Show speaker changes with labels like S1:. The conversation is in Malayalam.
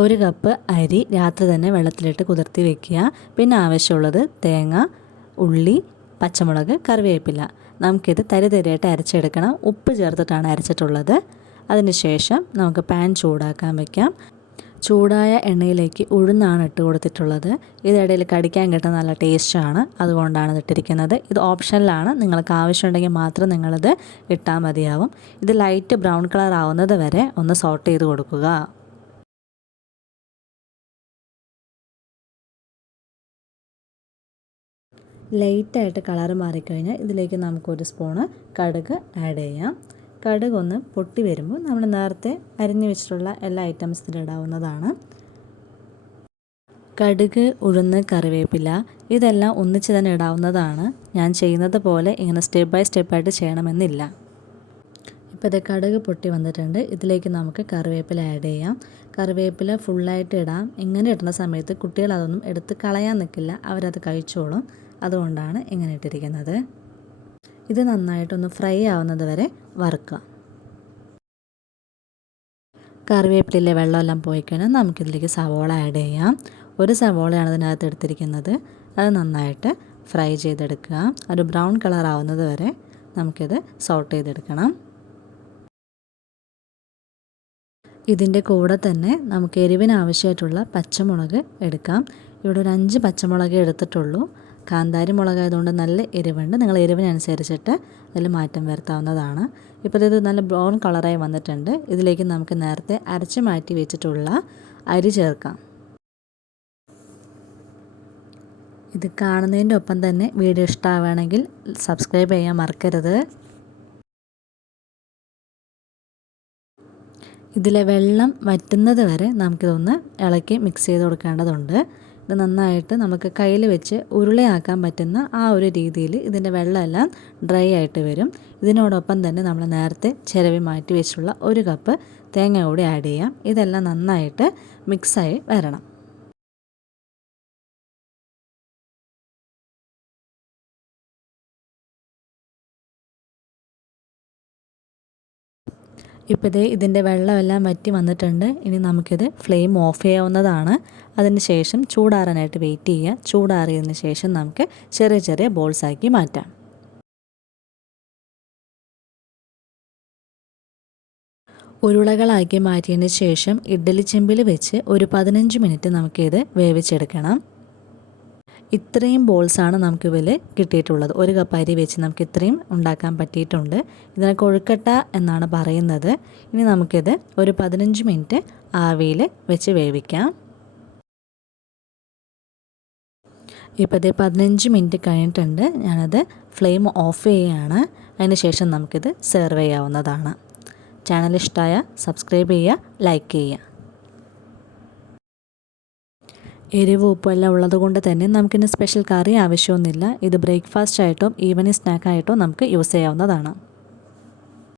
S1: ഒരു കപ്പ് അരി രാത്രി തന്നെ വെള്ളത്തിലിട്ട് കുതിർത്തി വെക്കുക. പിന്നെ ആവശ്യമുള്ളത് തേങ്ങ ഉള്ളി പച്ചമുളക് കറിവേപ്പില. നമുക്കിത് തരി തരിയായിട്ട് അരച്ചെടുക്കണം. ഉപ്പ് ചേർത്തിട്ടാണ് അരച്ചിട്ടുള്ളത്. അതിനുശേഷം നമുക്ക് പാൻ ചൂടാക്കാൻ വയ്ക്കാം ചൂടായ എണ്ണയിലേക്ക് ഉഴുന്നാണ് ഇട്ട് കൊടുത്തിട്ടുള്ളത്. ഇതിടയിൽ കടിക്കാൻ കിട്ടുന്ന നല്ല ടേസ്റ്റാണ്. അതുകൊണ്ടാണ് ഇട്ടിരിക്കുന്നത്. ഇത് ഓപ്ഷനിലാണ്. നിങ്ങൾക്ക് ആവശ്യമുണ്ടെങ്കിൽ മാത്രം നിങ്ങളിത് ഇട്ടാൽ മതിയാവും. ഇത് ലൈറ്റ് ബ്രൗൺ കളർ ആവുന്നത് വരെ ഒന്ന് സോട്ട് ചെയ്ത് കൊടുക്കുക. ലൈറ്റായിട്ട് കളറ് മാറിക്കഴിഞ്ഞാൽ ഇതിലേക്ക് നമുക്കൊരു സ്പൂണ് കടുക് ആഡ് ചെയ്യാം. കടുക് ഒന്ന് പൊട്ടി വരുമ്പോൾ നമ്മൾ നേരത്തെ അരിഞ്ഞു വെച്ചിട്ടുള്ള എല്ലാ ഐറ്റംസിലും ഇടാവുന്നതാണ്. കടുക് ഉഴുന്ന് കറിവേപ്പില ഇതെല്ലാം ഒന്നിച്ച് തന്നെ ഇടാവുന്നതാണ്. ഞാൻ ചെയ്യുന്നത് പോലെ ഇങ്ങനെ സ്റ്റെപ്പ് ബൈ സ്റ്റെപ്പായിട്ട് ചെയ്യണമെന്നില്ല. ഇപ്പോൾ ഇത് കടുക് പൊട്ടി വന്നിട്ടുണ്ട്. ഇതിലേക്ക് നമുക്ക് കറിവേപ്പില ആഡ് ചെയ്യാം. കറിവേപ്പില ഫുള്ളായിട്ട് ഇടാം. ഇങ്ങനെ ഇടുന്ന സമയത്ത് കുട്ടികൾ അതൊന്നും എടുത്ത് കളയാൻ നിൽക്കില്ല. അവരത് കഴിച്ചോളും. അതുകൊണ്ടാണ് ഇങ്ങനെ ഇട്ടിരിക്കുന്നത്. ഇത് നന്നായിട്ടൊന്ന് ഫ്രൈ ആവുന്നത് വരെ വറുക്കുക. കറിവേപ്പിലെ വെള്ളമെല്ലാം പോയി കഴിഞ്ഞാൽ നമുക്കിതിലേക്ക് സവോള ആഡ് ചെയ്യാം. ഒരു സവോളയാണ് ഇതിനകത്ത് എടുത്തിരിക്കുന്നത്. അത് നന്നായിട്ട് ഫ്രൈ ചെയ്തെടുക്കുക. ഒരു ബ്രൗൺ കളർ ആവുന്നത് വരെ നമുക്കിത് സോട്ട് ചെയ്തെടുക്കണം. ഇതിന്റെ കൂടെ തന്നെ നമുക്ക് എരിവിന് ആവശ്യമായിട്ടുള്ള പച്ചമുളക് എടുക്കാം. ഇവിടെ ഒരു അഞ്ച് പച്ചമുളക് എടുത്തിട്ടുള്ളൂ. കാന്താരി മുളകായതുകൊണ്ട് നല്ല എരിവുണ്ട്. നിങ്ങൾ എരിവിനനുസരിച്ചിട്ട് അതിൽ മാറ്റം വരുത്താവുന്നതാണ്. ഇപ്പോൾ ഇത് നല്ല ബ്രൗൺ കളറായി വന്നിട്ടുണ്ട്. ഇതിലേക്ക് നമുക്ക് നേരത്തെ അരച്ച് മാറ്റി വെച്ചിട്ടുള്ള അരി ചേർക്കാം. ഇത് കാണുന്നതിന്റെ ഒപ്പം തന്നെ വീഡിയോ ഇഷ്ടമാവുകയാണെങ്കിൽ സബ്സ്ക്രൈബ് ചെയ്യാൻ മറക്കരുത്. ഇതിലെ വെള്ളം വറ്റുന്നത് വരെ നമുക്കിതൊന്ന് ഇളക്കി മിക്സ് ചെയ്ത് കൊടുക്കേണ്ടതുണ്ട്. ഇത് നന്നായിട്ട് നമുക്ക് കയ്യിൽ വെച്ച് ഉരുളയാക്കാൻ പറ്റുന്ന ആ ഒരു രീതിയിൽ ഇതിന്റെ വെള്ളമെല്ലാം ഡ്രൈ ആയിട്ട് വരും. ഇതിനോടൊപ്പം തന്നെ നമ്മൾ നേരത്തെ ചിരവി മാറ്റി വെച്ചുള്ള ഒരു കപ്പ് തേങ്ങ കൂടി ആഡ് ചെയ്യാം. ഇതെല്ലാം നന്നായിട്ട് മിക്സായി വരണം. ഇപ്പോൾ ഇതേ ഇതിന്റെ വെള്ളമെല്ലാം വറ്റി വന്നിട്ടുണ്ട്. ഇനി നമുക്കിത് ഫ്ലെയിം ഓഫ് ചെയ്യാവുന്നതാണ്. അതിന് ശേഷം ചൂടാറാനായിട്ട് വെയിറ്റ് ചെയ്യുക. ചൂടാറിയതിന് ശേഷം നമുക്ക് ചെറിയ ചെറിയ ബോൾസ് ആക്കി മാറ്റാം. ഉരുളകളാക്കി മാറ്റിയതിന് ശേഷം ഇഡ്ഡലി ചെമ്പിൽ വെച്ച് ഒരു പതിനഞ്ച് മിനിറ്റ് നമുക്കിത് വേവിച്ചെടുക്കണം. ഇത്രയും ബോൾസാണ് നമുക്ക് ഇതിൽ കിട്ടിയിട്ടുള്ളത്. ഒരു കപ്പ് അരി വെച്ച് നമുക്ക് ഇത്രയും ഉണ്ടാക്കാൻ പറ്റിയിട്ടുണ്ട്. ഇതിനെ കൊഴുക്കട്ട എന്നാണ് പറയുന്നത്. ഇനി നമുക്കിത് ഒരു പതിനഞ്ച് മിനിറ്റ് ആവിയിൽ വെച്ച് വേവിക്കാം. ഇപ്പോൾ ഇത് പതിനഞ്ച് മിനിറ്റ് കഴിഞ്ഞിട്ടുണ്ട്. ഞാനത് ഫ്ലെയിം ഓഫ് ചെയ്യുകയാണ് അതിന് ശേഷം നമുക്കിത് സെർവ് ചെയ്യാവുന്നതാണ്. ചാനൽ ഇഷ്ടമായ സബ്സ്ക്രൈബ് ചെയ്യുക ലൈക്ക് ചെയ്യുക. എരിവ് ഉപ്പെല്ലാം ഉള്ളത് കൊണ്ട് തന്നെ നമുക്കിന് സ്പെഷ്യൽ കറി ആവശ്യമൊന്നുമില്ല. ഇത് ബ്രേക്ക്ഫാസ്റ്റ് ആയിട്ടോ ഈവനിങ് സ്നാക്കായിട്ടോ നമുക്ക് യൂസ് ചെയ്യാവുന്നതാണ്.